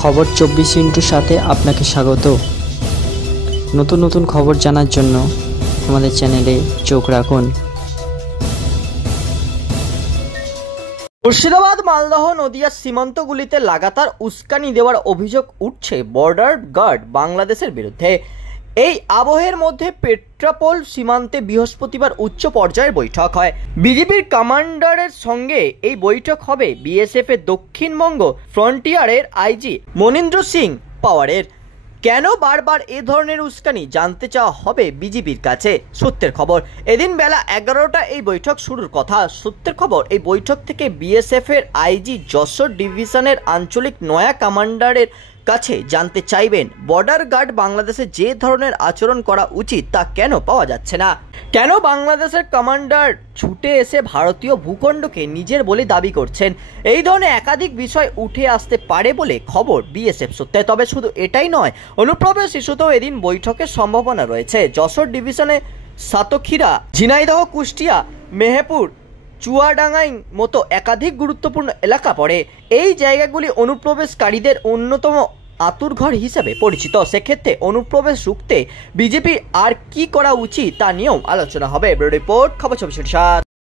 খবর 24 সাথে আপনাকে স্বাগত। নতুন নতুন খবর জানার জন্য আমাদের চ্যানেলে চোখ রাখুন। মুর্শিদাবাদ, মালদহ, নদিয়া সীমান্তগুলিতে লাগাতার উস্কানি দেওয়ার অভিযোগ উঠছে বর্ডার গার্ড বাংলাদেশের বিরুদ্ধে। এই আবহের মধ্যে পেট্রাপোল সীমান্তে বৃহস্পতিবার উচ্চ পর্যায়ের বৈঠক হয়। বিজেপির কমান্ডারের সঙ্গে এই বৈঠক হবে বিএসএফ এর দক্ষিণবঙ্গ ফ্রন্টিয়ারের আইজি মনীন্দ্র সিং পাওয়ারের। কেন বারবার এ ধরনের উস্কানি জানতে চাওয়া হবে বিজেপির কাছে। সূত্রের খবর, এদিন বেলা 11টা এই বৈঠক শুরুর কথা। সূত্রের খবর, এই বৈঠক থেকে বিএসএফ এর আইজি যশোর ডিভিশনের আঞ্চলিক নয়া কমান্ডারের কাছে জানতে চাইবেন বর্ডার গার্ড বাংলাদেশে যে ধরনের আচরণ করা উচিত তা কেন পাওয়া যাচ্ছে না। কেন বাংলাদেশের কমান্ডার ছুটে এসে ভারতীয় ভূখণ্ডকে নিজের বলে দাবি করছেন। এই ধরনের একাধিক বিষয় উঠে আসতে পারে বলে খবর বিএসএফ সূত্রে। তবে শুধু এটাই নয়, অনুপ্রবেশ ইস্যুতেও এদিন বৈঠকের সম্ভাবনা রয়েছে। যশোর ডিভিশনে সাতক্ষীরা, ঝিনাইদহ, কুষ্টিয়া, মেহেরপুর, চুয়াডাঙ্গার মতো একাধিক গুরুত্বপূর্ণ এলাকা পড়ে। এই জায়গাগুলি অনুপ্রবেশকারীদের অন্যতম আতুরঘর হিসেবে পরিচিত। সেক্ষেত্রে অনুপ্রবেশ রুখতে বিজেপি আর কি করা উচিত তা নিয়েও আলোচনা হবে। রিপোর্ট, খবর 24/7।